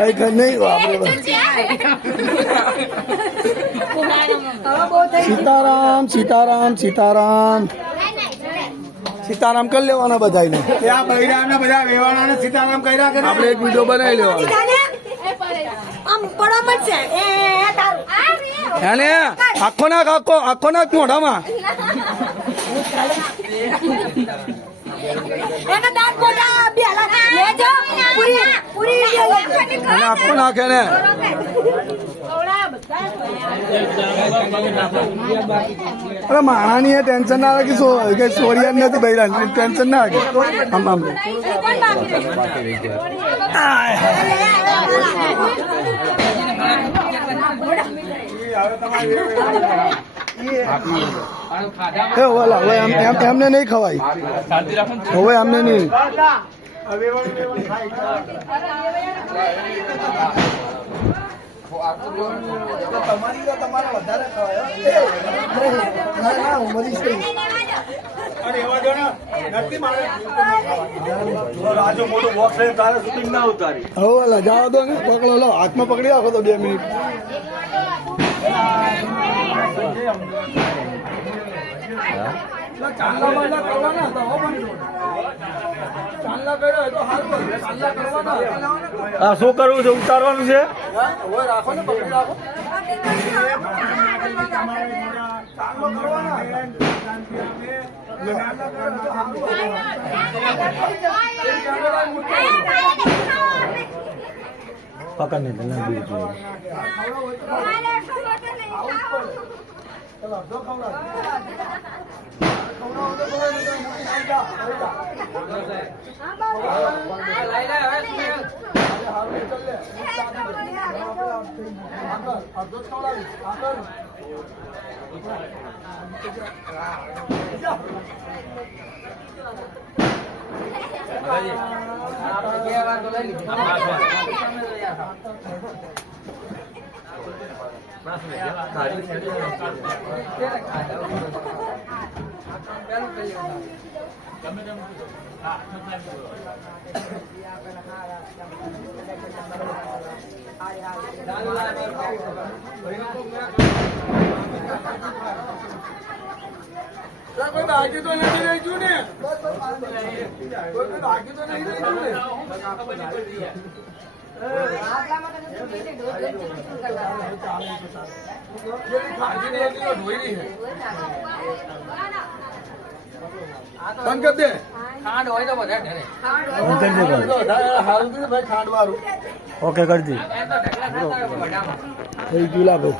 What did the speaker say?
કઈ નહીં આપણે સીતારામ સીતારામ સીતારામ સીતારામ કરી લેવાના બધાને ત્યાં બૈરાને બધા વેવાણાને સીતારામ કર્યા કરે. આપણે એક વિડીયો બનાવી લેવાનો એને આખો નાખ આખો નાખ મોઢામાં અને આખો નાખે ને અરે માણાની એ ટેન્શન ના આવે કે સોરિયા નથી બૈરા ટેન્શન ના આવે આમ આમ એમને નહીં ખવાય હવે અમને નહીં જાઓ દો ને પકડો લો હાથમાં પકડી રાખો તો 2 મિનિટ શું કરવું છે? ઉતારવાનું છે. રાખો ને પકડી રાખો પકડ ને કોઈ બાકી તો નથી રહી છું ને કોઈ બાકી તો નહીં રહી છું ને બંધ કરી દે ખાંડ હોય તો બધા ઘરે ખાંડ વાળું ઓકે કરજી થઈ ગયું લાગો